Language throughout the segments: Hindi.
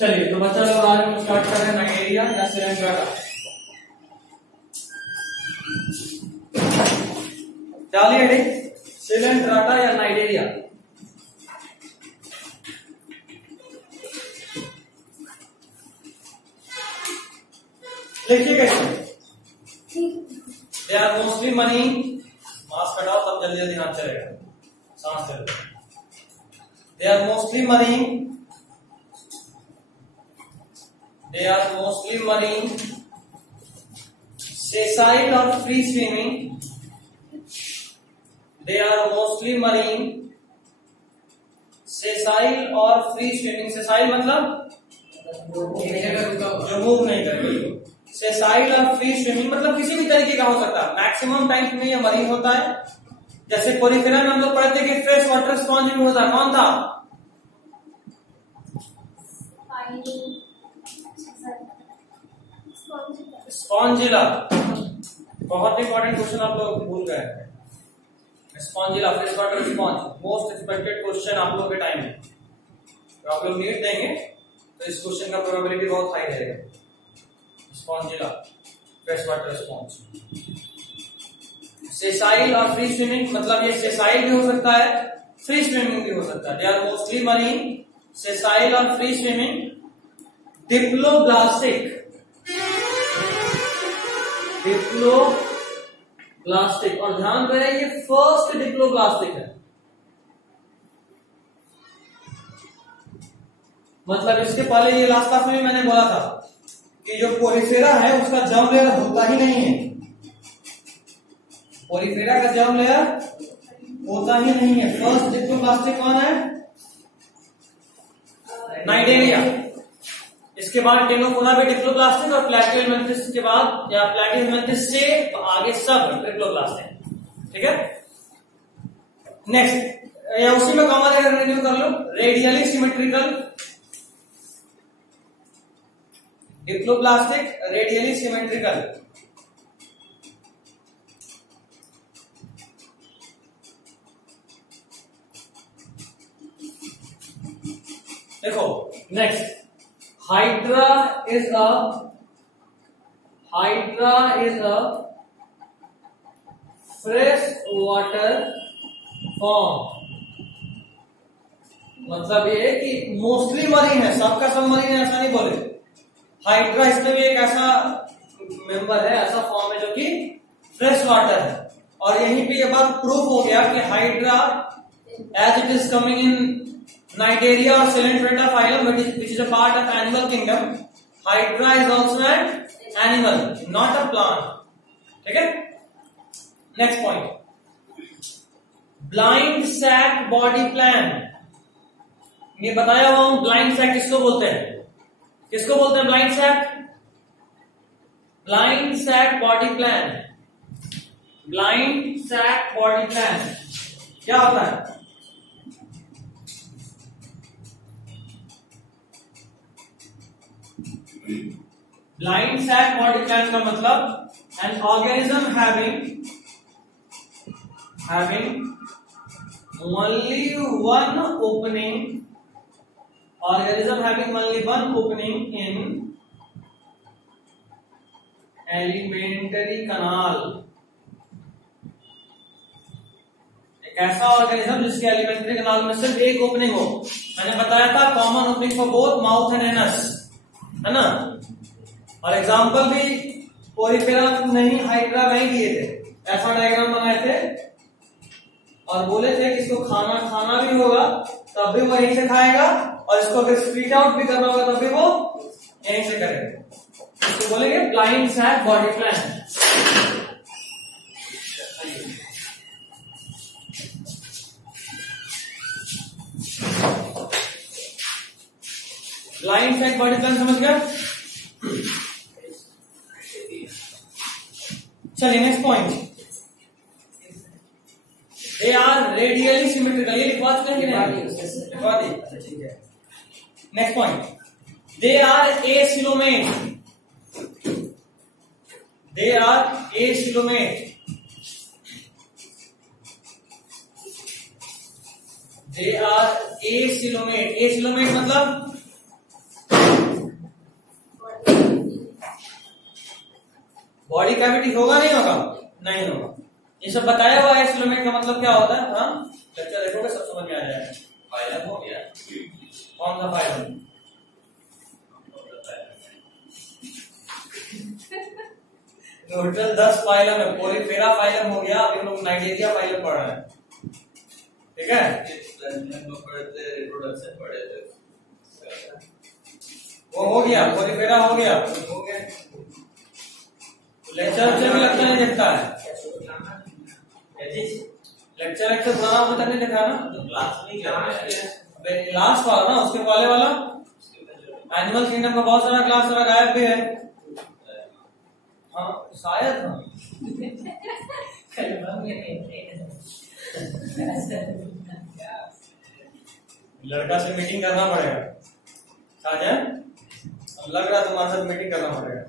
चलिए तो बच्चा लोग आज हम स्टार्ट कर रहे हैं नाइजेरिया या श्रीलंका का। डालिए श्रीलंका या नाइजेरिया। लिखिए कैसे। They are mostly many, mask हटाओ तब जल्दी जल्दी हाथ चलेगा, सांस ले लो। They are mostly many, they are mostly marine, sessile or free swimming. They are mostly marine, sessile or free swimming. sessile मतलब जो मूव नहीं करेगी। sessile और free swimming मतलब किसी भी तरीके का हो सकता है। मैक्सिमम टाइम में ये मरीन होता है। जैसे कोरिफेरा में हम लोग पढ़ते कि फ्रेश वाटर स्पॉन्ज भी होता है। कौन था? स्पॉन्जिला। बहुत इंपॉर्टेंट क्वेश्चन आप लोग भूल गए। Spongilla, fresh water sponge, most expected question आप लोग के टाइम में। तो आप लोग नीट देंगे तो इस क्वेश्चन का प्रोबेबिलिटी बहुत हाई रहेगा। Spongilla, fresh water sponge. Sessile और फ्री स्विमिंग मतलब ये सेसाइल भी हो सकता है, फ्री स्विमिंग भी हो सकता है। They are mostly marine, sessile और फ्री स्विमिंग। डिप्लोब्लास्टिक, डिप्लोब्लास्टिक, और ध्यान रहे ये फर्स्ट डिप्लोब्लास्टिक है। मतलब इसके पहले ये लास्ट क्लास में मैंने बोला था कि जो पोरिफेरा है उसका जर्म लेयर होता ही नहीं है। पोरिफेरा का जर्म लेयर होता ही नहीं है। फर्स्ट डिप्लोब्लास्टिक कौन है? नाइजेरिया। इसके बाद टेनोफोरा भी डिप्लोब्लास्टिक, और प्लैटिहेलमिन्थस के बाद या प्लैटिहेलमिन्थस से आगे सब डिप्लोब्लास्टिक। ठीक है। नेक्स्ट या उसी में कॉमन अगर रिन्यू कर लो, radially symmetrical diploblastic, radially symmetrical. देखो next, Hydra is a fresh water form। मतलब ये है कि मोस्टली मरीन है, सबका सब मरीन है ऐसा नहीं बोले। हाइड्रा इसमें भी एक ऐसा मेंबर है, ऐसा फॉर्म है जो कि फ्रेश वाटर है। और यहीं पे ये बात प्रूफ हो गया कि hydra as it is coming in Nigeria or Coelenterata phylum, which is a part of animal kingdom. Hydra is also an animal, not a plant. ठीक है। Next point, blind sac body plan। ये बताया हुआ हूं। ब्लाइंड सैक किसको बोलते हैं? किसको बोलते हैं blind sac? Blind sac body plan. Blind sac body plan क्या होता है? ब्लाइंड सैक बॉडी प्लान का मतलब an organism having only one opening, organism having only one opening in alimentary canal। एक ऐसा ऑर्गेनिज्म जिसके एलिमेंट्री कनाल में सिर्फ एक ओपनिंग हो। मैंने बताया था common opening for both mouth and anus, है ना। और एग्जाम्पल भी पोरिफेरा नहीं, हाइड्रा नहीं दिए थे। ऐसा डायग्राम बनाए थे और बोले थे कि इसको खाना भी होगा तब भी वो यहीं से खाएगा, और इसको अगर स्पीट आउट भी करना होगा तब भी वो यहीं से करेगा। इसको बोलेंगे blind sac body plan. Blind sac body plan समझ गया? चलिए next point, they are radially symmetrical. ये लिखवा चुके हैं कि नहीं? लिखवा दी। अच्छा ठीक है। Next point, they are acoelomate. They are acoelomate. They are acoelomate. Acoelomate मतलब बॉडी कैविटी होगा नहीं होगा? नहीं होगा। ये सब बताया हुआ है। स्टोमेट का मतलब क्या होता है? हाँ, लेक्चर देखोगे सब समझ में आ जाएगा। फाइलम हो गया। कौन सा फाइलम? टोटल 10 फाइलम है। पोरीफेरा फाइलम हो गया। अभी हम लोग नाइजेरिया फाइलम पढ़ रहे हैं, ठीक है? रिप्रोडक्शन पढ़े थे, वो हो गया, पोरीफेरा हो गया। लेक्चर से भी लगता नहीं दिखता है। लेक्चर पुराना अभी तक नहीं दिखा ना? तो क्लास नहीं कर रहे हैं। लास्ट वाला ना, उसके पहले वाला एनिमल किंगडम का बहुत सारा क्लास वाला गायब भी है। हाँ शायद। हाँ लड़का से मीटिंग करना पड़ेगा साजन। अब लग रहा है तुम्हारे साथ मीटिंग करना पड़ेगा।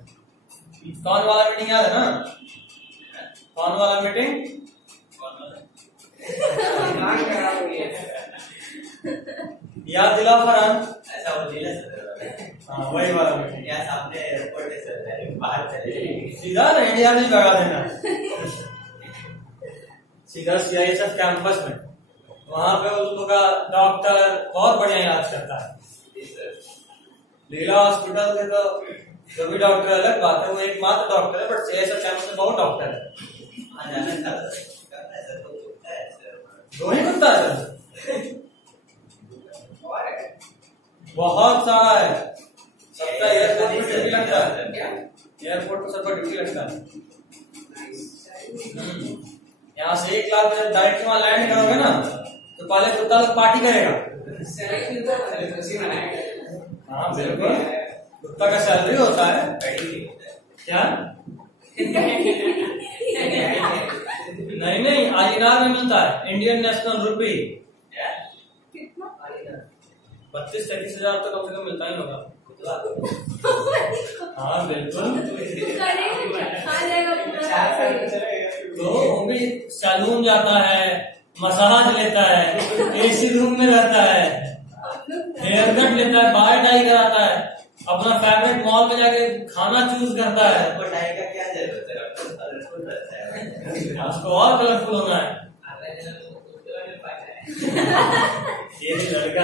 कौन वाला मीटिंग याद है ना? कौन वाला मीटिंग? याद दिला फरहान। ऐसा वो जिला सर, हाँ वही वाला मीटिंग। यहाँ सामने एयरपोर्ट है सर, बाहर चले सीधा ना इंडिया में लगा देना, सीधा CISF कैंपस में। वहां पे उन लोगों का डॉक्टर बहुत बढ़िया इलाज करता है। लीला हॉस्पिटल से तो जो भी डॉक्टर अलग बात है, वो एक मात्र डॉक्टर है, बट CISF कैंपस में बहुत डॉक्टर है। जाना सर तो होता है सर, दो ही बनता है, बहुत सारा है। सबका एयरपोर्ट पर ड्यूटी लगता है। एयरपोर्ट पर सबका ड्यूटी लगता है। यहाँ से 1 लाख जब डायरेक्ट वहां लैंड करोगे ना, तो पहले कुत्ता लोग पार्टी करेगा। हाँ बिल्कुल, कुत्ता का सैलरी होता है क्या? नहीं, INR में मिलता है, इंडियन नेशनल रुपी। 32-33 हजार तो कम से कम मिलता ही होगा। हाँ बिल्कुल। तो वो भी सैलून जाता है, मसाज लेता है, AC रूम में रहता है, हेयर कट लेता है, बाल डाई कराता है, अपना फेवरेट मॉल में जाके खाना चूज करता है। डाई का क्या जरूरत है? उसको और कलरफुल होना है। ये लड़का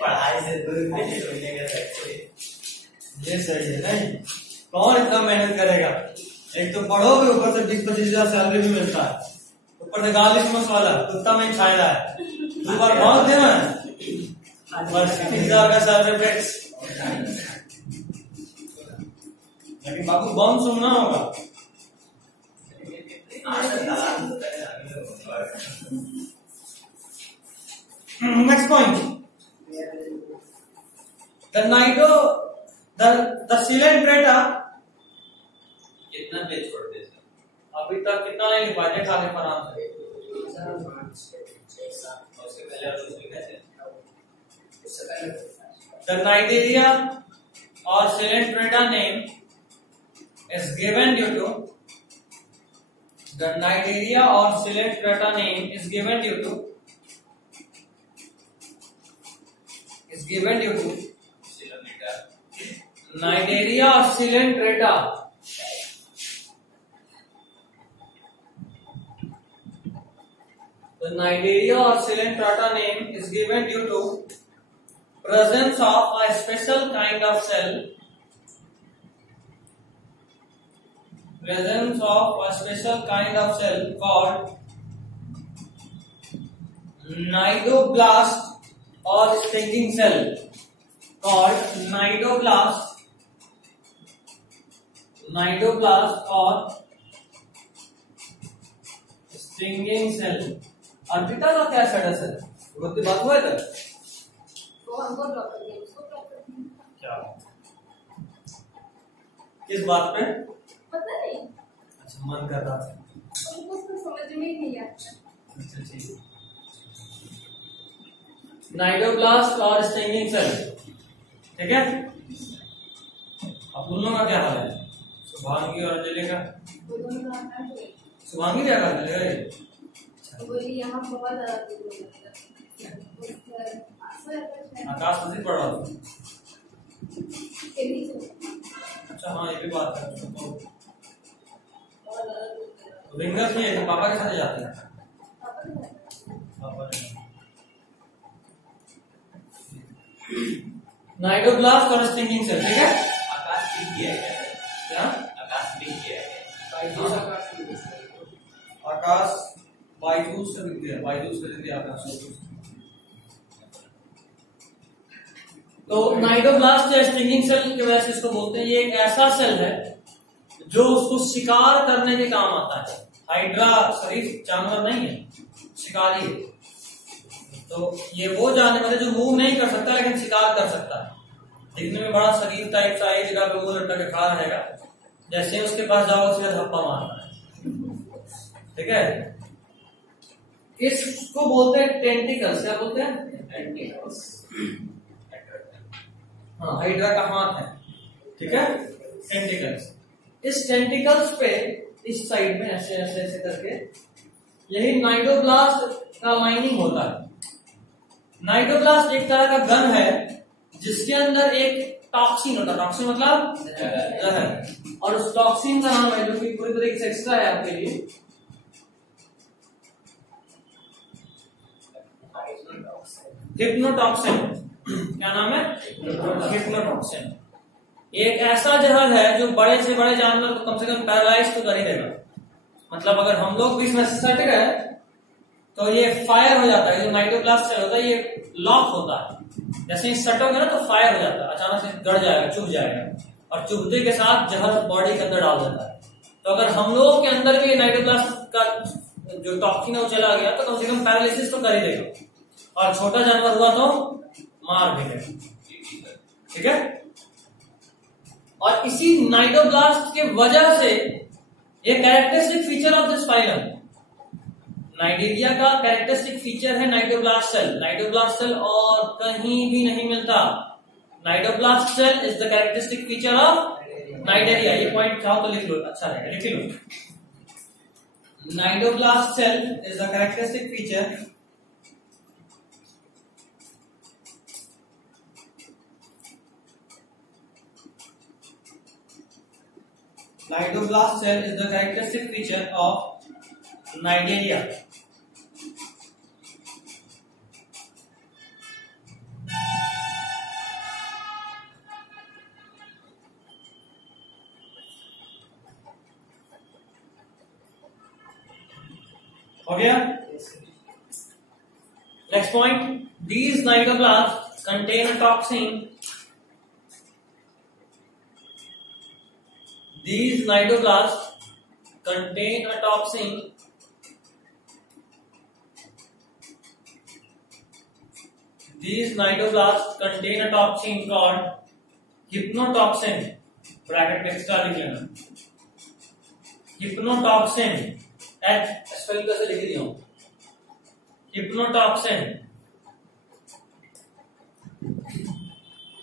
पढ़ाई से दूर ये सही है। नहीं कौन इतना मेहनत करेगा? एक तो पढ़ोगे, ऊपर से 20-25 हजार सैलरी भी मिलता है, ऊपर से गाली मसाला कुत्ता में छाया है। 2 बार बहुत देना है, 30 हजार का सैलरी टैक्स। लेकिन बाबू बम सुनना होगा। Next point. The Coelenterata. कितना पेज छोड़ते सर? अभी तक कितना नहीं लिखा है? खाने फरहान से उसके पहले और उसमें कैसे? The Nigeria or Coelenterata name is given due to the Nigeria or Coelenterata name is given due to Nigeria or Coelenterata. The Nigeria or Coelenterata name is given due to presence of a special kind of cell. Presence of a special kind of cell called nidoblast or stinging cell. Called nidoblast or stinging cell. Arpita का क्या स्टेटस है? उसकी बात हुआ था? क्या किस बात पे? पता नहीं। अच्छा मन कर रहा था। समझ में नहीं आता। अच्छा ठीक है। नाइडोब्लास्ट और स्टिंगिंग सेल, ठीक है। अब उन लोगों का क्या हाल है? शुभांगी और अंजलि का? शुभांगी क्या कर रही? यहाँ बहुत आकाश नदी पढ़ रहा था। अच्छा हाँ, ये भी बात है। तो विंगर्स नहीं है, पापा के साथ जाते हैं। नाइडोब्लास्ट और स्टिंगिंग सेल, ठीक है। आकाश भी किया है क्या? आकाश भी किया है आकाश बायजूस से लिख दिया, बायजूस से लिख दिया आकाश। तो नाइडोब्लास्ट या स्टिंगिंग सेल की वजह से इसको बोलते हैं। ये एक ऐसा सेल है जो उसको शिकार करने के काम आता है। हाइड्रा शरीफ जानवर नहीं है, शिकारी है। तो ये वो जानवर है जो मूव नहीं कर सकता लेकिन शिकार कर सकता है। दिखने में बड़ा शरीर टाइप सा है, जगह पे मुंह लटका के खा रहेगा, जैसे उसके पास जाओ सीधा धप्पा मारना है, ठीक है। इसको बोलते हैं टेंटिकल्स। क्या बोलते हैं? टेंटिकल्स। हाँ, हाइड्रा का हाथ है, ठीक है, टेंटिकल्स। इस टेंटिकल्स पे इस साइड में ऐसे ऐसे ऐसे करके यही नाइडोब्लास्ट का लाइनिंग होता है। नाइडोब्लास्ट एक तरह का गन है जिसके अंदर एक टॉक्सिन होता है। टॉक्सिन मतलब जहर, और उस टॉक्सिन का नाम है जो कि पूरी तरीके से एक्स्ट्रा है आपके लिए, हिप्नोटॉक्सिन। क्या नाम है? हिप्नोटॉक्सिन। एक ऐसा जहर है जो बड़े से बड़े जानवर को कम से कम पैरालाइज तो कर ही देगा। मतलब अगर हम लोग भी इसमें सट गए तो ये फायर हो जाता है। जो नाइडोब्लास्ट सेल होता है ये लॉक होता है, जैसे ही सटोगे ना तो फायर हो जाता है, अचानक से गड़ जाएगा, चुभ जाएगा, और चुभते के साथ जहर बॉडी के अंदर डाल देता है। तो अगर हम लोगों के अंदर भी नाइडोब्लास्ट का जो टॉक्सिन है वो चला गया तो कम से कम पैरालिसिस तो कर ही देगा, और छोटा जानवर हुआ तो मार भी देगा, ठीक है। और इसी नाइडोब्लास्ट के वजह से ये characteristic feature of this phylum, Cnidaria का कैरेक्टरिस्टिक फीचर है नाइडोब्लास्ट सेल। नाइडोब्लास्ट सेल और कहीं भी नहीं मिलता। Cnidoblast cell is the characteristic feature of Cnidaria. ये पॉइंट चाहो तो लिख लो, अच्छा रहेगा, लिख लो। Cnidoblast cell is the characteristic feature Nidoblast cell is the characteristic feature of Nidaria. हो गया? Next point. These nidoblasts contain a toxin. These nidoblasts contain a toxin called hypnotoxin. Bracket में एक्स्ट्रा लिख लेना, hypnotoxin। H स्पेल कैसे लिख दिया हूं? Hypnotoxin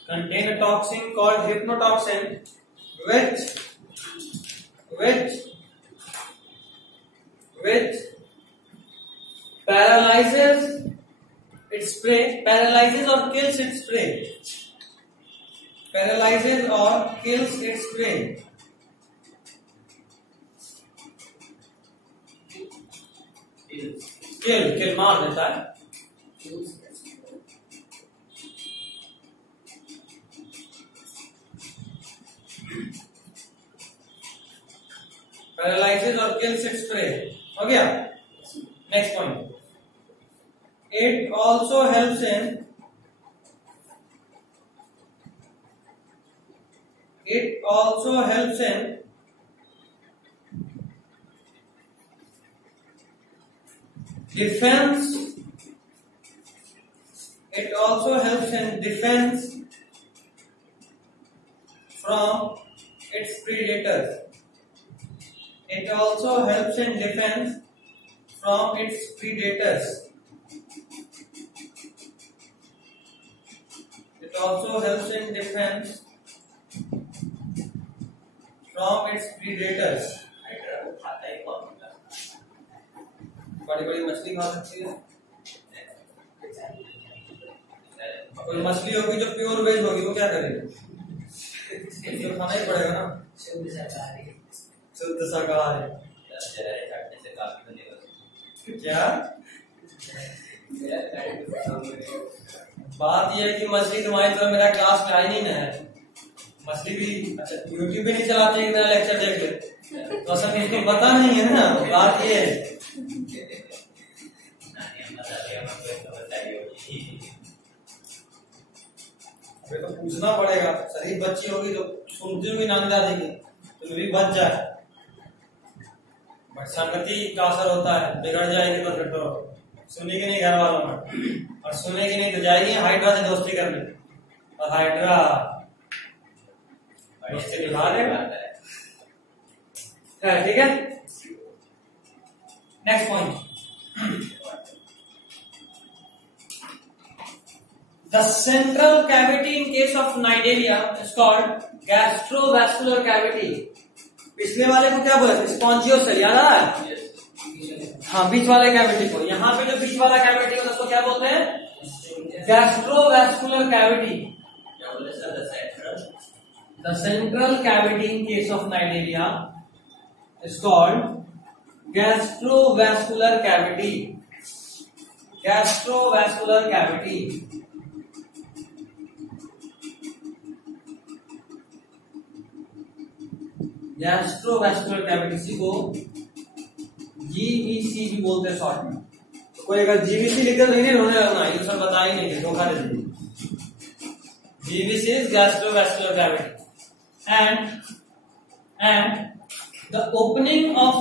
contain a toxin called hypnotoxin which paralyzes its prey, paralyzes or kills its prey, paralyzes or kills its prey. किल मार देता है। Paralyzes or kills its prey. हो गया? Next point. It also helps in defense. It also helps in defense from its predators. It also helps in defense from its predators. It also helps in defense from its predators. बड़ी बड़ी मछली खा सकती है। कोई मछली होगी जो प्योर वेज होगी, वो क्या करेगी? तो खाना ही पड़ेगा ना। शुद्ध शाकाहारी। शुद्ध शाकाहारी जहर काटने से काफी बनेगा। क्या बात यह है कि मछली तुम्हारी तरह मेरा क्लास में आई नहीं ना है। मछली भी अच्छा यूट्यूब भी नहीं चलाती है, मेरा लेक्चर देख ले तो असल में इसको पता नहीं है ना। बात ये है अभी तो पूछना पड़ेगा। शरीफ बच्ची होगी तो सुनती होगी नानी दादी की तो भी बच जाए, बट संगति का असर होता है। बिगड़ जाएगी तो फिर तो सुनेगी नहीं घर वालों में, और सुनेगी नहीं तो जाएगी हाइड्रा से दोस्ती करने, और हाइड्रा दोस्ती निभा लेगा। ठीक है, next point. The central cavity in case of Nidalia is called gastrovascular cavity. पिछले वाले को क्या बोला? स्पॉन्जियोसेल, याद आ रहा है? हाँ, बीच वाले कैविटी को। यहाँ पे जो बीच वाला कैविटी होता है उसको क्या बोलते हैं? Gastrovascular cavity. क्या बोले sir? The central cavity in case of Nidalia is called gastrovascular cavity. Gastrovascular cavity. Gastrovascular cavity को जीवीसी भी बोलते हैं शॉर्ट में। तो कोई अगर जीवीसी लिखकर नहीं रोने लगना, ये सब बता ही नहीं, धोखा दे दीजिए। GVC is gastrovascular cavity and the opening of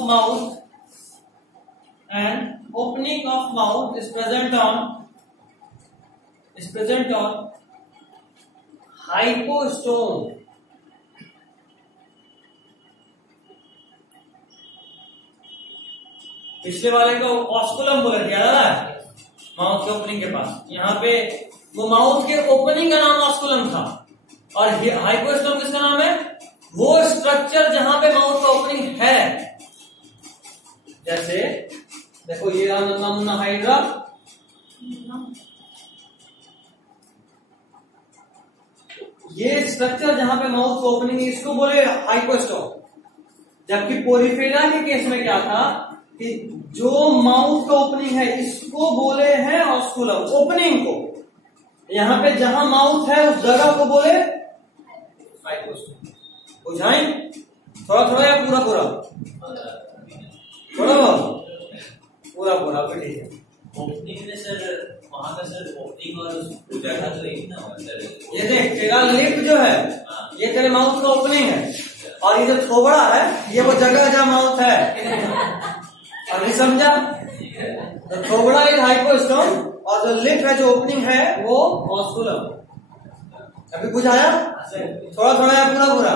mouth is present on hypostome. पिछले वाले को ऑस्कुलम बोला गया था माउथ के ओपनिंग के पास। यहाँ पे वो माउथ के ओपनिंग का नाम ऑस्कुलम था, और हाइपोस्टोम किसका नाम है? वो स्ट्रक्चर जहां पे माउथ का ओपनिंग है। जैसे देखो ये नाम हाइड्रा, ये स्ट्रक्चर जहां पे माउथ का ओपनिंग है इसको बोले हाइपोस्टोम। जबकि पोरीफेरा के केस में क्या था कि जो माउथ का ओपनिंग है इसको बोले हैं ऑस्कुलम, ओपनिंग को। यहां पे जहां माउथ है उस जगह को बोले हाइपोस्टोम। बुझाएं? थोड़ा थोड़ा या पूरा पूरा? थोड़ा पूरा पूरा भी ठीक है। ओपनिंग में सर वहां का सर ओपनिंग और उस जगह तो एक ना हो सर। ये देख तेरा लिप जो है ये तेरे माउथ का ओपनिंग है, और ये जो थोबड़ा है ये वो जगह जहां माउथ है। अभी समझा? तो थोबड़ा इज हाइपोस्टोम और जो लिप है जो ओपनिंग है वो ऑस्कुलम। अभी बुझाया? थोड़ा थोड़ा या पूरा पूरा?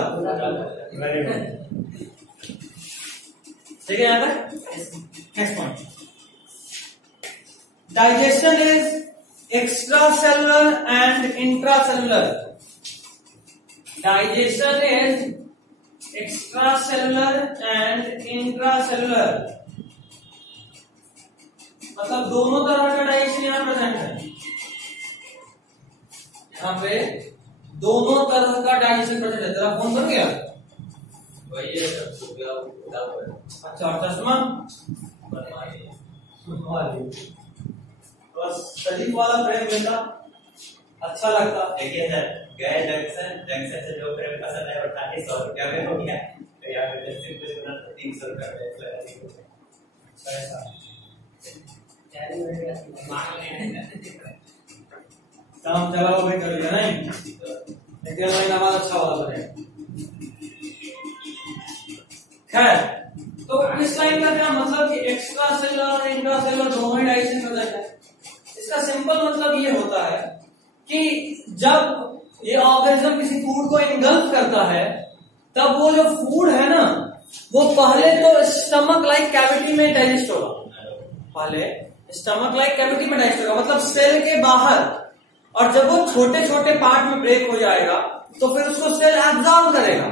वेरी गुड, ठीक है। यहाँ तक next point. Digestion is extra cellular and intra cellular. Digestion is extra cellular and intra cellular, मतलब दोनों तरह का डाइजेशन यहाँ प्रेजेंट है। यहाँ पे दोनों तरह का डाइजेशन प्रेजेंट है। तेरा फोन बन गया? वही है सर, तो क्या उठा हुआ है। अच्छा, और चश्मा बनवा लिया। बस शरीफ वाला फ्रेम मिलता अच्छा लगता। देखिए सर, गए जंक्शन से जो फ्रेम पसंद है उठा के 100 रुपया में हो गया, तो यहाँ पे 300 रुपया में। ऐसा काम चलाओ भाई, करेगा नहीं? लेकिन महीना बाद अच्छा वाला बनेगा। खैर, तो इस लाइन का क्या मतलब कि एक्स्ट्रा सेलुलर और इंट्रा सेलुलर दोनों ही डाइजेशन कर सकते हैं। इसका सिंपल मतलब ये होता है कि जब ये ऑर्गेनिज्म किसी फूड को इनगल्फ करता है तब वो जो फूड है ना वो पहले तो स्टमक लाइक कैविटी में डाइजेस्ट होगा। पहले स्टमक लाइक कैविटी में डाइजेस्ट होगा, मतलब सेल के बाहर, और जब वो छोटे छोटे पार्ट में ब्रेक हो जाएगा तो फिर उसको सेल एब्जॉर्ब करेगा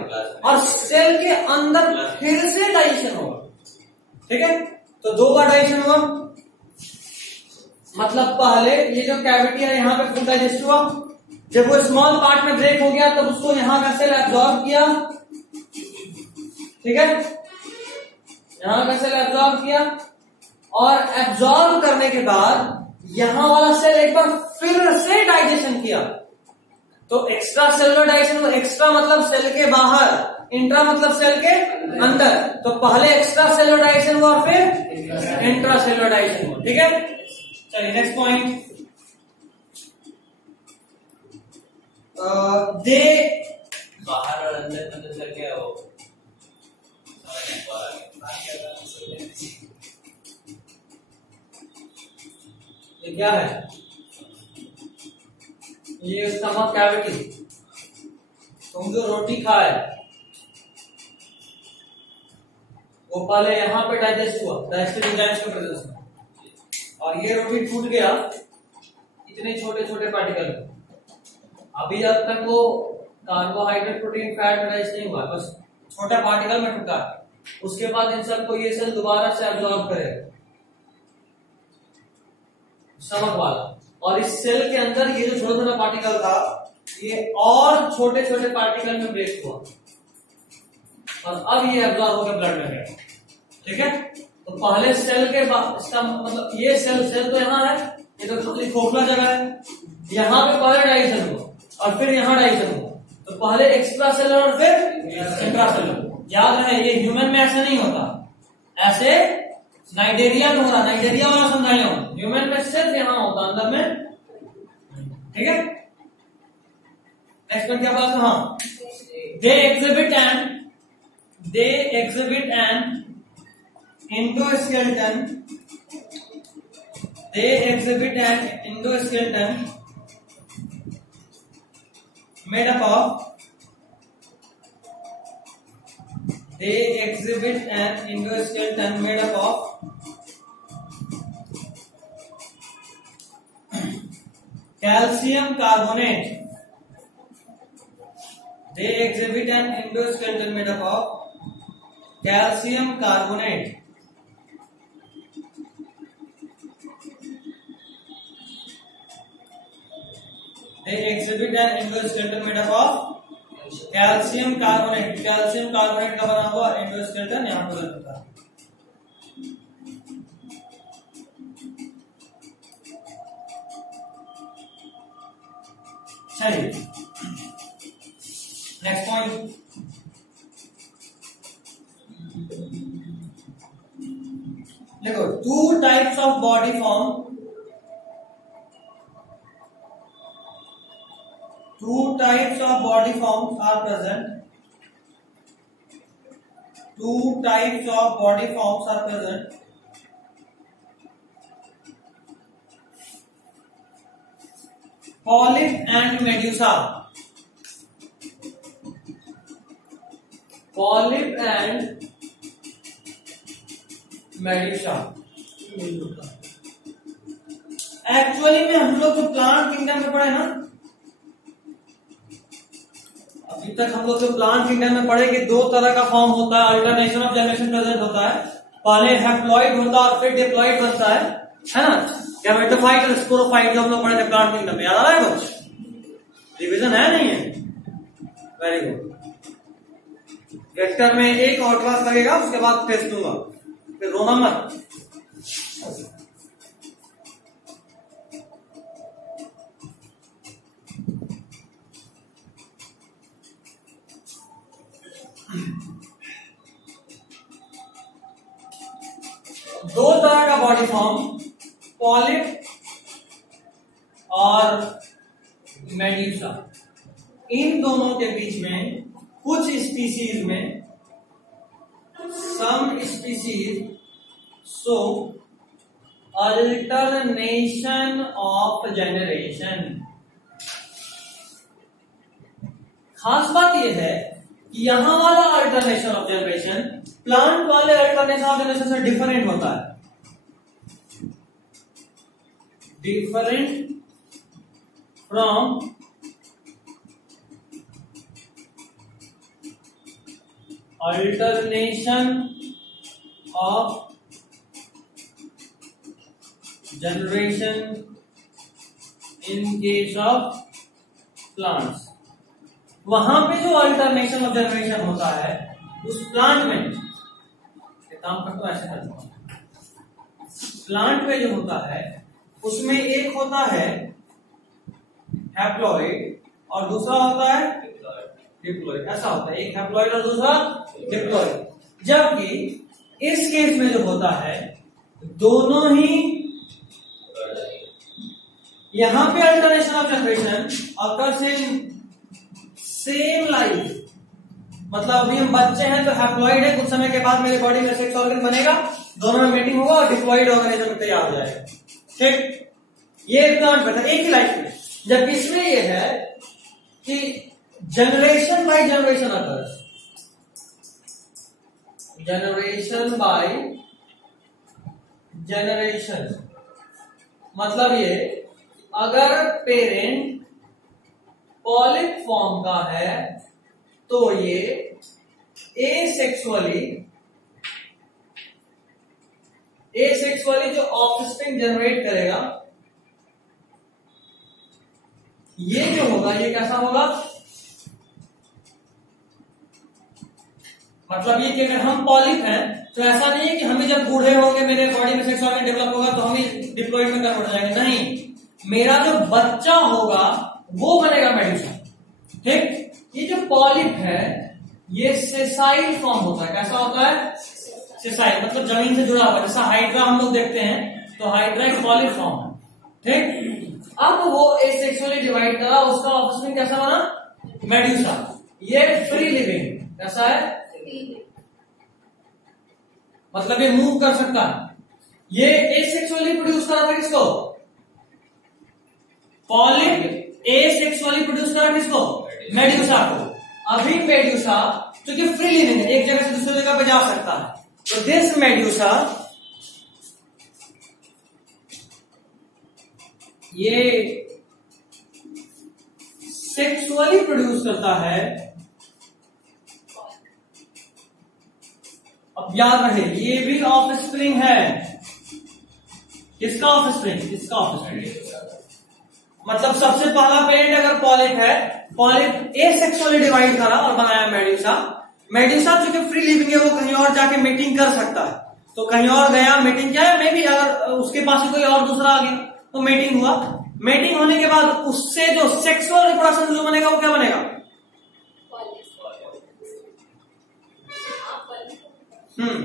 और सेल के अंदर फिर से डाइजेशन होगा। ठीक है, तो 2 बार डाइजेशन हुआ। मतलब पहले ये जो कैविटी है यहाँ पे फूड डाइजेस्ट हुआ, जब वो स्मॉल पार्ट में ब्रेक हो गया तब उसको यहां का सेल एब्जॉर्ब किया, ठीक है, यहां का सेल एब्जॉर्ब किया और एब्जॉर्ब करने के बाद यहां वाला सेल एक बार फिर से डाइजेशन किया। तो एक्स्ट्रा सेलुलर डाइजेशन, एक्स्ट्रा मतलब सेल के बाहर, इंट्रा मतलब सेल के अंदर। तो पहले एक्स्ट्रा सेलुलर डाइजेशन हुआ फिर इंट्रा सेलुलर डाइजेशन हुआ, ठीक है। चलिए नेक्स्ट पॉइंट, दे बाहर और अंदर मतलब सर क्या हो ये क्या है, ये स्टमक कैविटी। तुम जो रोटी खाए वो पहले यहां पे डाइजेस्ट हुआ डाइजेस्टिव एंजाइम्स के प्रेजेंस में, और ये रोटी टूट गया इतने छोटे छोटे पार्टिकल में। अभी जब तक वो कार्बोहाइड्रेट प्रोटीन फैट डाइजेस्ट नहीं हुआ, बस छोटा पार्टिकल में टूटा। उसके बाद इन सबको ये सेल दोबारा से एब्जॉर्ब करेगा स्टमक वाला, और इस सेल के अंदर ये जो छोटा छोटा पार्टिकल था ये और छोटे छोटे पार्टिकल में ब्रेक हुआ और अब ये एब्जॉर्ब होकर ब्लड में गया, ठीक है। तो पहले सेल के इसका मतलब ये सेल तो यहाँ है, ये तो खोखला जगह है, यहाँ पे पहले डाइजेशन हुआ और फिर यहाँ डाइजेशन हुआ। तो पहले एक्स्ट्रा सेलर और फिर इंट्रा सेलर। याद रहे ये ह्यूमन में ऐसे नहीं होता, ऐसे नाइजेरिया में हो रहा, नाइजेरिया वाला समझाया हूं, ह्यूमन में सिर्फ यहाँ होता अंदर में, ठीक है। नेक्स्ट में क्या बात है, हाँ, they exhibit an endoskeleton, they exhibit an endoskeleton made up of calcium carbonate. They exhibit an endoskeleton made up of calcium carbonate. They exhibit an endoskeleton made up of calcium carbonate. Calcium carbonate का बना हुआ एंडोस्केलेटन यहां पर होता है। चलिए नेक्स्ट पॉइंट, देखो two types of body form, two types of body forms are present. Two types of body forms are present. Polyp and medusa. Polyp and medusa. Actually में हम लोग जो प्लांट किंगडम में पढ़े ना, अभी तक हम लोग जो प्लांट किंगडम में पढ़े कि दो तरह का फॉर्म होता है, अल्टरनेशन ऑफ जनरेशन प्रेजेंट होता है। पहले हैप्लॉइड होता है और फिर डिप्लॉइड बनता है ना। गैमेटोफाइट और स्पोरोफाइट जो हम लोग पढ़े थे प्लांट किंगडम में, याद आ रहा है कुछ? डिवीजन है नहीं है? Very good. वेक्टर में एक और क्लास लगेगा, उसके बाद टेस्ट दूंगा, फिर रोना मत। दो तरह का बॉडी फॉर्म, पॉलिप और मेड्यूसा। इन दोनों के बीच में कुछ स्पीसीज में, some species show alternation of generation. खास बात यह है कि यहां वाला अल्टरनेशन ऑफ जनरेशन प्लांट वाले अल्टरनेशन ऑफ जनरेशन से डिफरेंट होता है, different from alternation of generation in case of plants, वहां पे जो अल्टरनेशन ऑफ जनरेशन होता है उस प्लांट में, काम करता ऐसे करता हूं, प्लांट में जो होता है उसमें एक होता है हैप्लॉइड और दूसरा होता है डिप्लॉइड, ऐसा होता है, एक हैप्लॉइड और दूसरा डिप्लॉइड। जबकि इस केस में जो होता है दोनों ही, यहां पे alternation of generation occurs in same life, मतलब अभी हम बच्चे हैं तो हैप्लॉइड है, कुछ समय के बाद मेरे बॉडी में सेक्स ऑर्गन बनेगा, दोनों में मीटिंग होगा और डिप्लॉइड ऑर्गेनिज्म तैयार हो जाएगा। ठीक, ये प्लांट में था एक ही लाइफ में। जबकि इसमें ये है कि generation by generation occurs, generation by generation, मतलब ये अगर पेरेंट पॉलिप फॉर्म का है तो ये एसेक्सुअली जो ऑफस्प्रिंग जनरेट करेगा, ये जो होगा ये कैसा होगा, मतलब ये कि अगर हम पॉलिप हैं तो ऐसा नहीं है कि हमें जब बूढ़े होंगे मेरे बॉडी में सेक्स ऑर्गन डेवलप होगा तो हम ही डिप्लॉइड में कन्वर्ट हो जाएंगे, नहीं, मेरा जो बच्चा होगा वो बनेगा मेडुसा। ठीक, ये जो पॉलिप है ये सेसाइल फॉर्म होता है, कैसा होता है, सेसाइल, मतलब जमीन से जुड़ा हुआ, जैसा हाइड्रा हम लोग देखते हैं तो हाइड्रा एक पॉलिप फॉर्म है। ठीक, अब वो एसेक्सुअली डिवाइड करा, उसका ऑफस्प्रिंग कैसा बना, मेडुसा। ये फ्री लिविंग, कैसा है, मतलब ये मूव कर सकता है। ये एसेक्सुअली प्रोड्यूस करा था किसको, पॉलिप एसेक्सुअली प्रोड्यूस करा किसको, मेडुसा को। अभी मेडुसा क्योंकि फ्री लिविंग है, एक जगह से दूसरी जगह पे जा सकता है, तो दिस मेडुसा ये सेक्सुअली प्रोड्यूस करता है। अब याद रहे ये भी ऑफस्प्रिंग है, किसका ऑफस्प्रिंग, इसका ऑफस्प्रिंग, मतलब सबसे पहला पेरेंट अगर पॉलिप है, पॉलिप एसेक्सुअली डिवाइड करा और बनाया मेडुसा। मेडुसा चूंकि फ्री लिविंग है वो कहीं और जाके मीटिंग कर सकता है, तो कहीं और गया मीटिंग क्या है, मे भी अगर उसके पास कोई और दूसरा आ गया तो मीटिंग हुआ, मीटिंग होने के बाद उससे जो सेक्सुअल रिप्रोडक्शन जो बनेगा वो क्या बनेगा,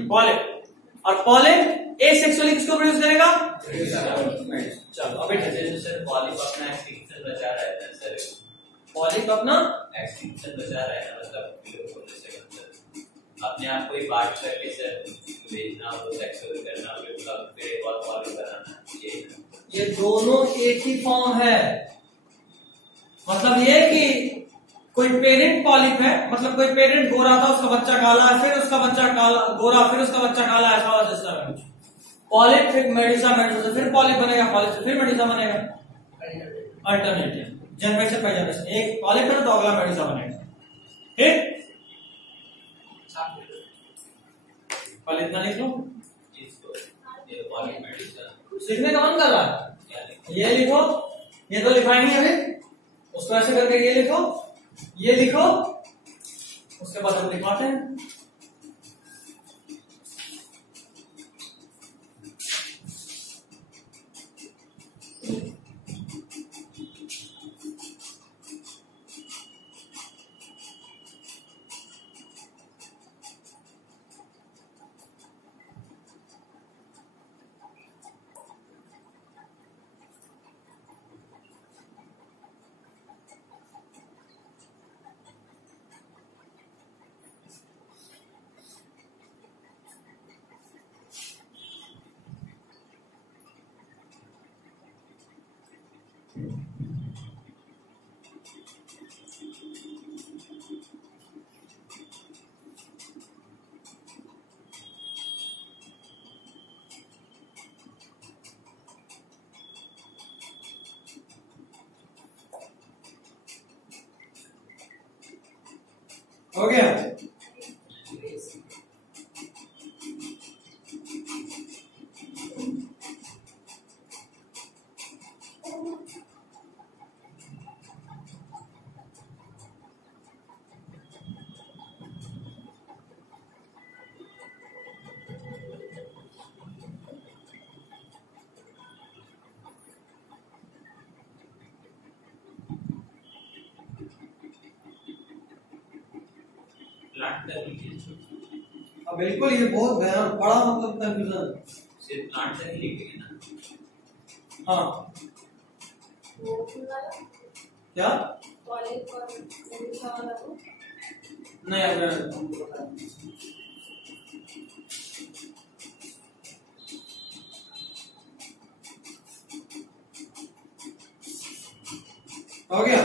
पॉलिप। और पॉलिप एसेक्सुअली किसको प्रोड्यूस करेगा, चलो अभी सर पॉलिप अपना एक्सटिंक्शन बचा रहा है सर, पॉलिप अपना एक्सटिंक्शन बचा रहा है, मतलब अपने आप को ही बांट करके सर भेजना हो, सेक्सुअल करना हो, फिर एक और पॉलिप बनाना, ये दोनों एक ही फॉर्म है। मतलब ये कि कोई पेरेंट पॉलिप है, मतलब कोई पेरेंट गोरा था उसका बच्चा काला है, फिर उसका बच्चा काला गोरा, फिर उसका बच्चा काला, ऐसा वाला सिस्टम है। पॉलिप फिर मेडुसा, मेडुसा फिर पॉलिप बनेगा, पॉलिप से फिर मेडुसा बनेगा, अल्टरनेटिव जनरेशन बाय जनरेशन, एक पॉलिप है तो अगला मेडुसा बनेगा। ठीक, पॉलिप इतना लिख लो, सीखने का मन कर रहा है, ये लिखो, ये तो लिखा ही नहीं अभी, उसको ऐसे करके ये लिखो, ये लिखो, उसके बाद हम लिखवाते हैं। हो गया, प्लांट कर लीजिए। अब बिल्कुल ये बहुत बड़ा मतलब कंफ्यूजन। सिर्फ प्लांट तक ही लिखेंगे ना। हाँ वो वाला क्या कॉलेज और मेडिसा वाला वो नहीं अब हो गया।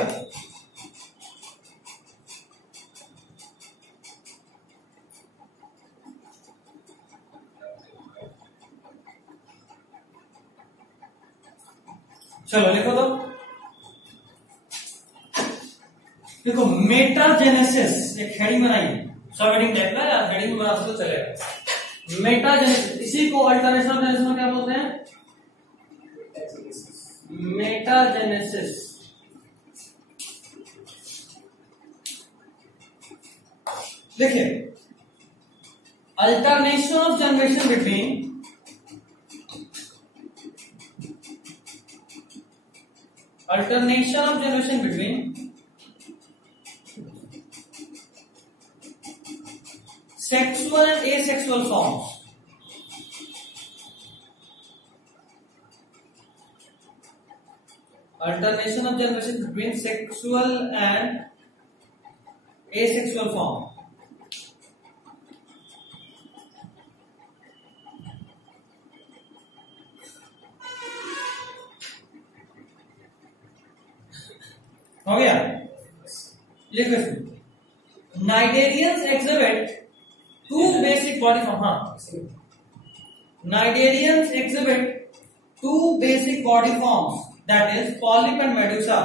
चलो लिखो तो। देखो मेटाजेनेसिस एक हेडिंग बनाई, सब हेडिंग टाइप का या हेडिंग बना तो चलेगा। मेटाजेनेसिस, इसी को अल्टरनेशन ऑफ जेनेसिस में क्या बोलते हैं? मेटाजेनेसिस। देखिए alternation of generation between sexual and asexual forms. Alternation of generation between sexual and asexual form. हो गया? लिखो इसमें। Cnidarians exhibit two basic body forms. Cnidarians exhibit two basic body forms, that is polyp and medusa.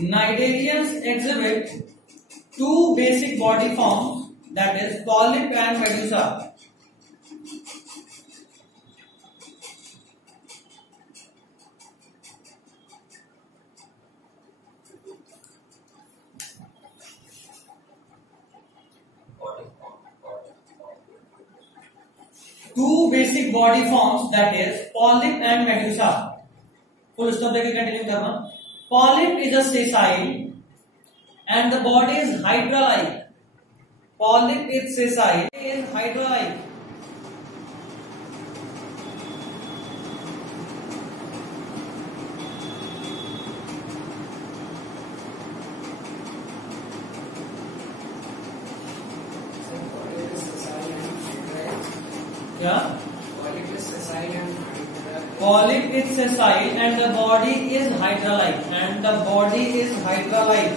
Cnidarians exhibit two basic body forms, that is polyp and medusa. Two basic body forms, that is polyp and medusa. Full stop देके कंटिन्यू करना। Polyp is a sessile and the body is hydra-like. Polyp is sessile, is hydra-like. क्या? Polyp is sessile and the body is hydra-like. And the body is hydra-like.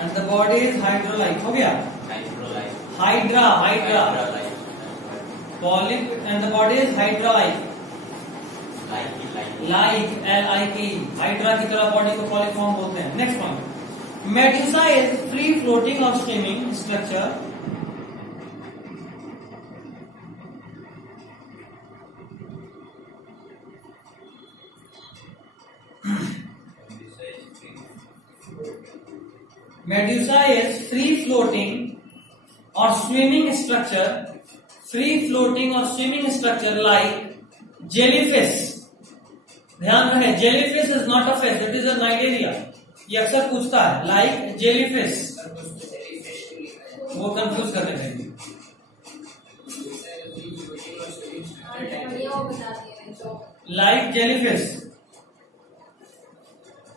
And the body is hydra-like. हो गया? Hydra. Polyp and the body is hydra-like. Like L-I-K. Hydra की तरह बॉडी को पॉलीफॉर्म बोलते हैं। Next point. Medusa is free floating और swimming structure. Medusa is free floating or swimming structure like jellyfish. ध्यान रहे jellyfish is not a fish, it is a cnidaria. ये अक्सर पूछता है like jellyfish, वो कंफ्यूज करने देंगे। like jellyfish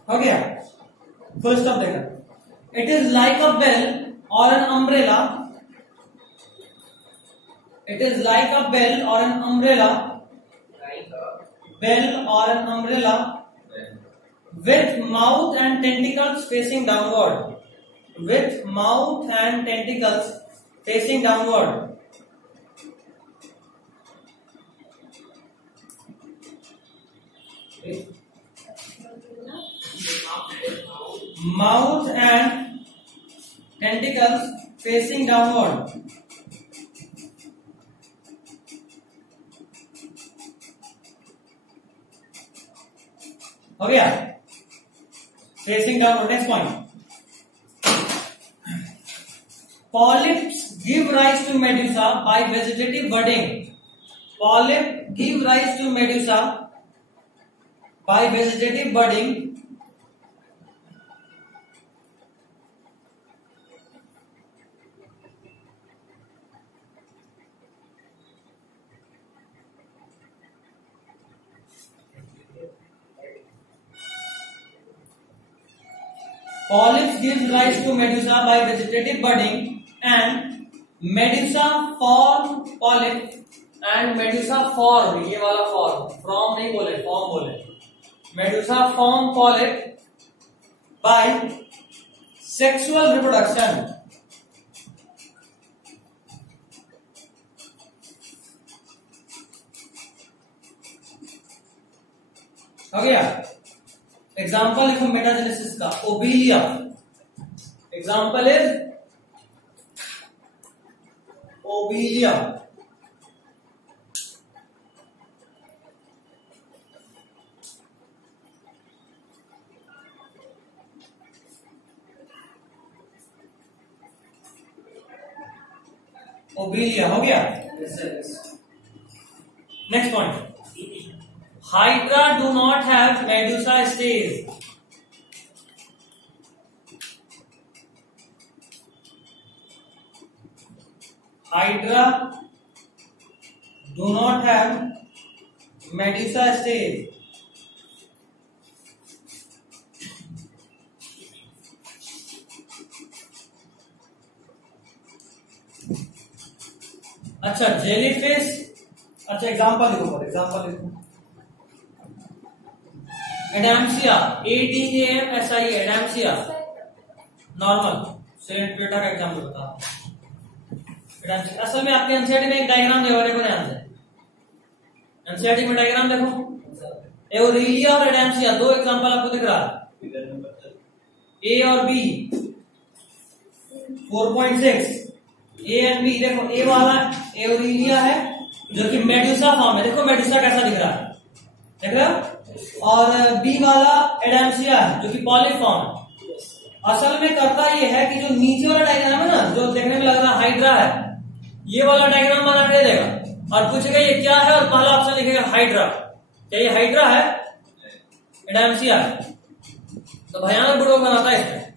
हो गया। फुल स्टॉप देखा। It is like a bell or an umbrella. It is like a bell or an umbrella. With mouth and tentacles facing downward. With mouth and tentacles facing downward. Mouth and tentacles facing downward. हो गया? Facing downward. Next point. Polyps give rise to medusa by vegetative budding. Polyp give rise to medusa by vegetative budding polyps gives rise to medusa by vegetative budding and medusa form polyp and medusa form, ये वाला form from नहीं बोले form बोले, medusa form polyp by sexual reproduction. हो गया. एग्जाम्पल लिखो मेटाजेनेसिस का, Obelia. Example is Obelia. Obelia हो गया. Next point, Hydra do not have medusa stays. Hydra do not have medusa stays. अच्छा, जेलीफिश. अच्छा, एग्जांपल लिखो, एग्जांपल लिखो. एडाम्सिया, ADAMSIA, एडाम्सिया नॉर्मल सेलेंट पेटा का एग्जांपल बता. असल में आपके एनसीईआरटी में एक डायग्राम दिया हुआ है, ध्यान से. एनसीईआरटी में डायग्राम देखो, एओरिलिया और एडाम्सिया दो एग्जांपल आपको दिख रहा है, ए और बी 4.6, ए एंड बी. देखो, ए वाला एओरिलिया है जो कि मेडुसा फॉर्म है. देखो मेडुसा कैसा दिख रहा है, देख रहे हो. और बी वाला एडाम्सिया है जो कि पॉलिप फॉर्म है. असल में करता ये है कि जो नीचे वाला डायग्राम है ना, जो देखने में लग रहा हाइड्रा है, ये वाला डायग्राम बना के देगा और पूछेगा ये क्या है, और पहला ऑप्शन लिखेगा हाइड्रा. क्या ये हाइड्रा है, एडाम्सिया है? तो भयानक बुड़ो बनाता है इसमें.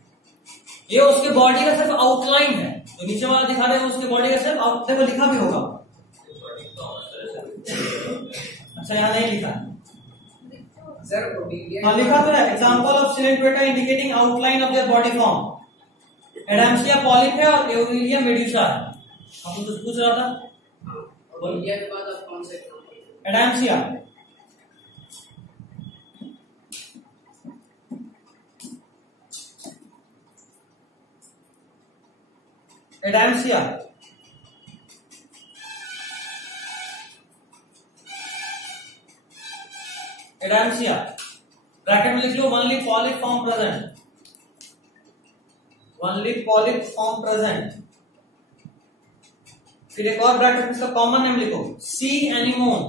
ये उसके बॉडी का सिर्फ आउटलाइन है, जो नीचे वाला दिखा रहे हैं उसके बॉडी का सिर्फ आउट. देखो लिखा भी होगा. अच्छा, यहाँ नहीं लिखा है. लिखा तो है, example of coelenterata indicating outline of their body form. Adamsia polyp है और एओरिलिया मेडुसा है. आपको कुछ पूछ रहा था, ओबिलिया के बाद आप कौन से? एडाम्सिया. एडाम्सिया एडाम्सिया ब्रैकेट में लिख लो, only polyp form present. Only polyp form present. फिर एक और ब्रैकेट में इसका कॉमन नेम लिखो, सी एनिमोन.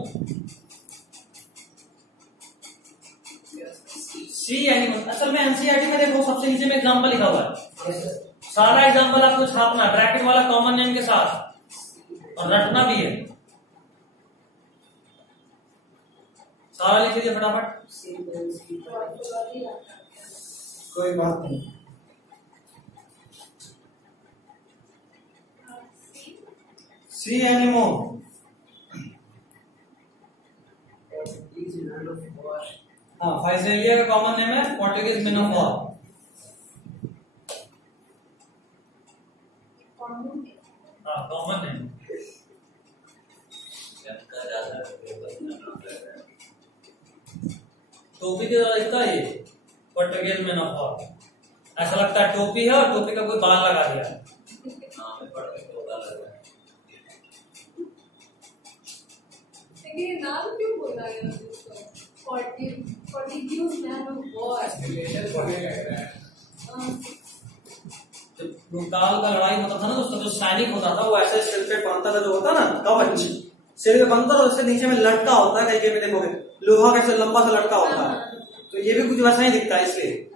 सी एनिमोन. असल में एनसीईआरटी में देखो सबसे नीचे में एग्जांपल लिखा हुआ है. सारा एग्जांपल आपको छापना है ब्रैकेट वाला कॉमन नेम के साथ और रटना भी है. सारा लिख लीजिए फटाफट. कोई बात नहीं. सी एनिमोन. हाँ, फाइसेलिया का कॉमन नेम है पोर्टुगीज मेन ऑफ वॉर. हाँ, कॉमन नेम. टोपी के द्वारा दिखता है ये पोर्टुगीज मेन ऑफ वॉर. ऐसा लगता है टोपी है और टोपी का कोई बाल लगा दिया है. लेकिन नाम क्यों बोला है पोर्टुगीज मैन ऑफ वॉर? जब काल का लड़ाई होता था ना, उसका जो सैनिक होता था वो ऐसे सिर पे बांधता था, जो होता ना कवच सिर पे बांधता था, उससे नीचे में लटका होता है. कहीं में देखोगे लोहा कैसे लंबा सा लटका होता है, तो ये भी कुछ वैसा ही दिखता है. इसलिए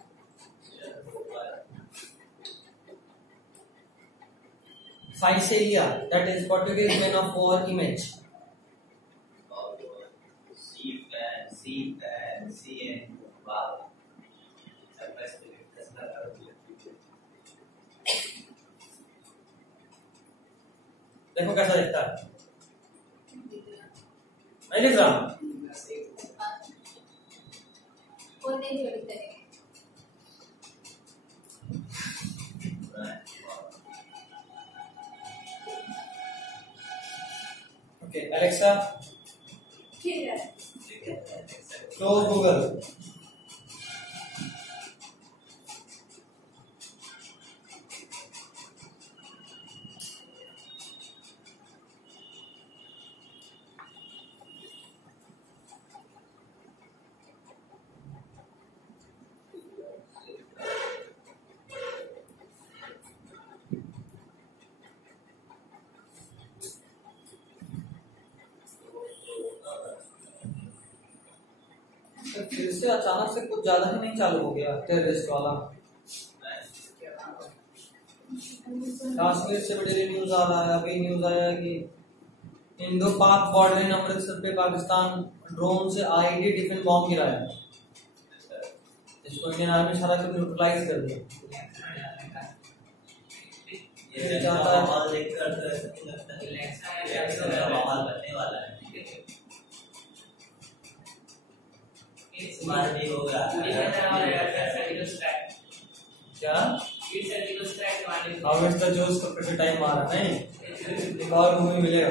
Physalia, that is Portuguese man of war image. CN बात सरप्राइज पे डिस्कस कर देखो कैसा दिखता है, नहीं दिख रहा? ओके एलेक्सा ठीक है। Close Google. फिर से अचानक से कुछ ज्यादा ही नहीं चालू हो गया टेररिस्ट वाला। कश्मीर से बड़ी न्यूज आ रहा है, अभी न्यूज आया है कि इंडो पाक बॉर्डर इन अमृतसर पे पाकिस्तान ड्रोन से आईडी डिफेंस बॉम्ब गिराया, इसको इंडियन आर्मी सारा कुछ न्यूट्रलाइज कर दिया। ये जाता है माहौल देखकर तो ऐसा लगता है माहौल बनने वाला है। स्मार्ट भी होगा क्या अब इसका जो उसका प्रति टाइम मारा नहीं, एक और मूवी मिलेगा।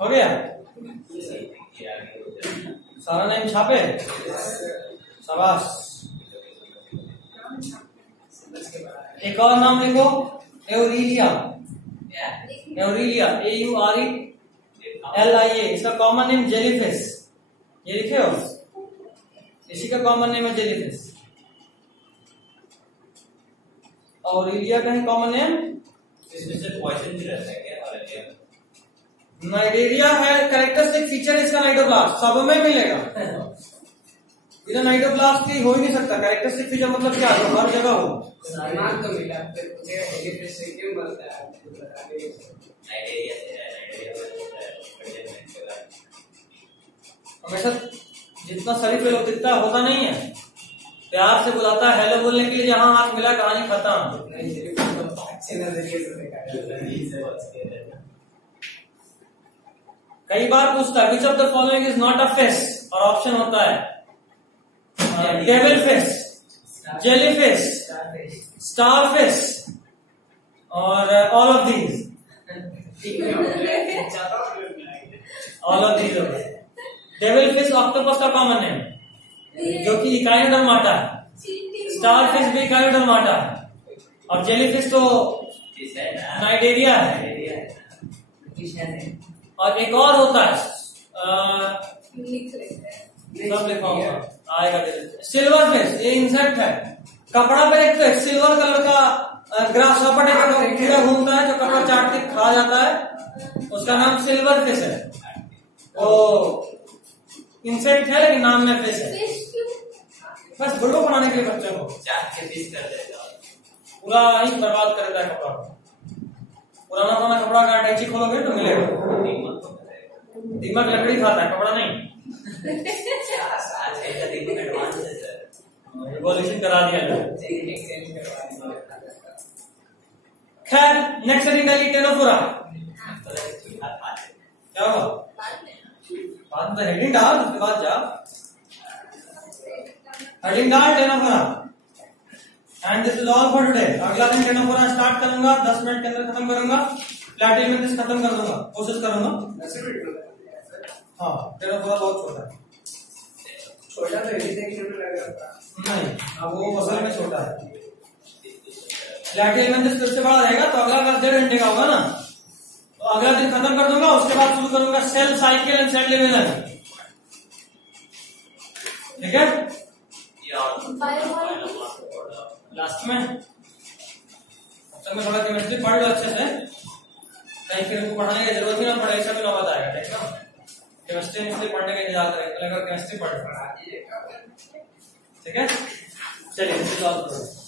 हो गया सारा नाम छापे, शाबाश। एक और नाम लिखो, एवरीलिया। एवरीलिया AURELIA, इसका कॉमन नेम जेलीफिश, ये लिखे हो, इसी का कॉमन नेम है जेलीफिश। ऑरेलिया का है कॉमन नेम। इसमें से पॉइजन भी रहता है क्या ऑरेलिया? नाइडेरिया है कैरेक्टरिस्टिक फीचर इसका नाइटोब्लास्ट, सब में मिलेगा। बिना नाइटोब्लास्ट की हो ही नहीं सकता। कैरेक्टरिस्टिक फीचर मतलब क्या है, हर जगह हो। नाम तो मिला, फिर पूछेगा हेलीफिश से क्यों बनता है? नाइडेरिया से है, नाइडेरिया में हमेशा जितना शरीफ लोग दिखता होता नहीं है, प्यार से बुलाता है हेलो बोलने के लिए, जहां हाथ मिला कहानी खत्म। अच्छे नजरिए से देखा। कई बार पूछता है which of the following is not a fish, और ऑप्शन होता है डेविल फिश, जेलीफिश, स्टारफिश और all of these. All of these. Devil fish octopus का कॉमन नेम, जो कि इकाइनोडर्माटा है। स्टारफिश भी इकाइनोडर्माटा है, और जेलीफिश तो नाइडेरिया है। और एक और होता है सब लिखा होगा आएगा, सिल्वर फिश, ये इंसेक्ट है। कपड़ा पे एक तो एक सिल्वर कलर का ग्रास हॉपर टाइप कीड़ा घूमता है जो कपड़ा चाट के खा जाता है, उसका नाम सिल्वर फिश है। वो इंसेक्ट है लेकिन नाम में फिश है। बस बुढ़ो बनाने के लिए बच्चों को चाट के पीस कर देता है, पूरा ही बर्बाद कर देता है कपड़ा। पुराना पुराना कपड़ा का अटैची खोलोगे तो मिलेगा। दीमक लकड़ी खाता है, कपड़ा नहीं। रिवॉल्यूशन करा दिया जाए। खैर नेक्स्ट हेडिंग डाली टेनोफोरा। क्या हुआ? बाद में हेडिंग डाल, उसके बाद जा हेडिंग डाल Ctenophora. And this is all for today. अगला दिन टेनोफोरा स्टार्ट करूंगा, 10 मिनट के अंदर खत्म करूंगा। प्लैटिनम खत्म कर दूंगा, कोशिश करूंगा। हाँ टेनोफोरा बहुत छोटा है। छोटा तो नहीं, अब वो असल में छोटा है। प्लैटिनम फिर से बड़ा रहेगा तो अगला 1.5 घंटे का होगा ना, तो अगला दिन खत्म कर दूंगा। उसके बाद शुरू करूंगा cell cycle and cell division. ठीक है, लास्ट में तब मैं थोड़ा केमिस्ट्री पढ़ लो अच्छे से, कहीं फिर उनको पढ़ाने की जरूरत ही ना पड़े, ऐसा भी नौबत आएगा। ठीक है, केमिस्ट्री इसलिए पढ़ने का इंतजार करेंगे, केमिस्ट्री पढ़ ठीक है, चलिए सॉल्व करो।